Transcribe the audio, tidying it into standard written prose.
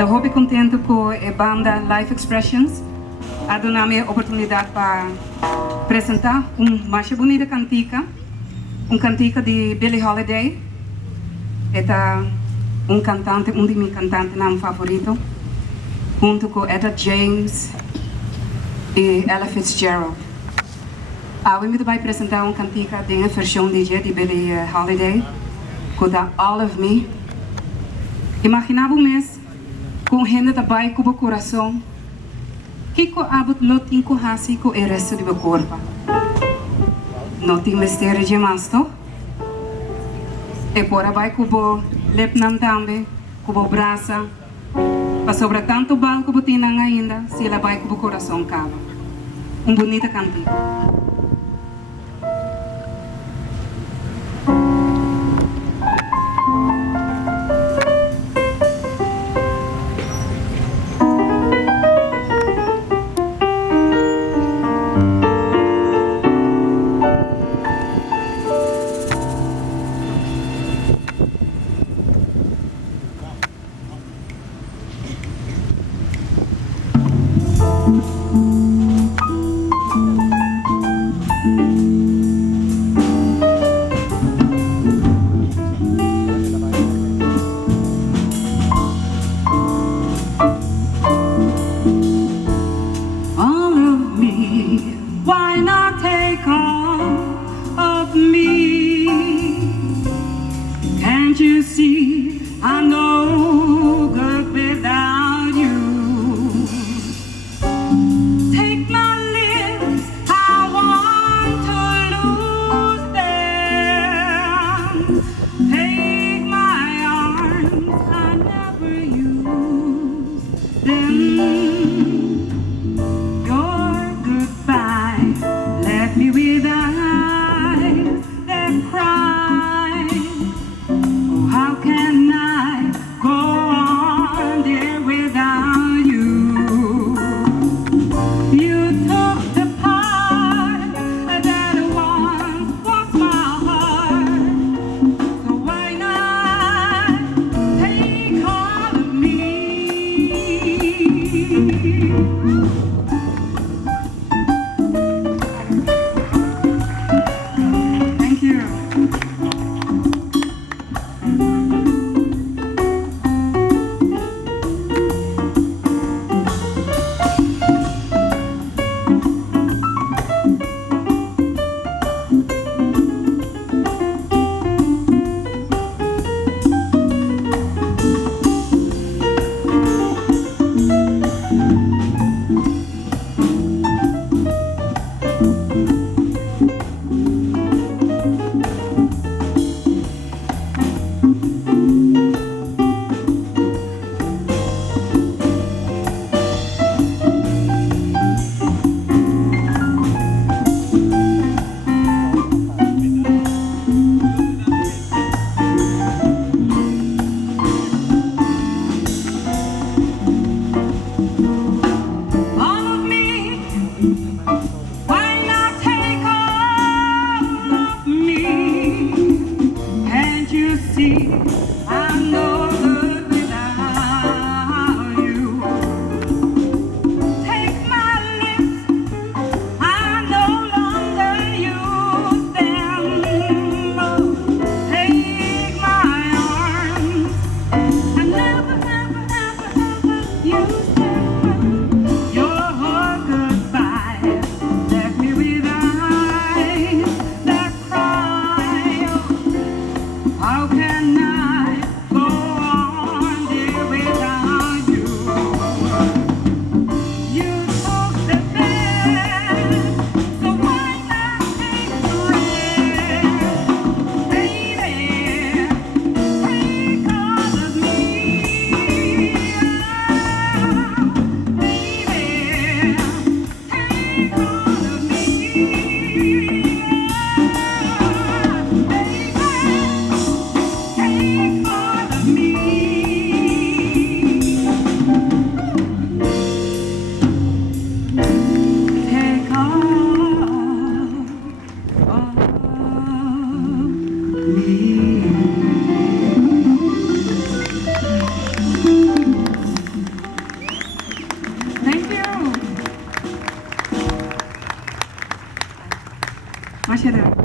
Estou muito contente com a banda Live Xpressions. A dona-me a oportunidade para apresentar uma bonita cantica, cantica de Billie Holiday. É cantante, de meus cantantes favorito, junto com Etta James e Ella Fitzgerald. Eu vou apresentar cantica de versão de Billie Holiday, com All of Me. Imaginava mês com gente também com o coração que com abot lotin com hasi com o resto do meu corpo. Não tem mistério de masto. E por aí com o lepnam também, com o braço. Para sobre tanto bal que botina ainda, se ela vai com o coração cava. Bonita cantiga. Take Masya diri.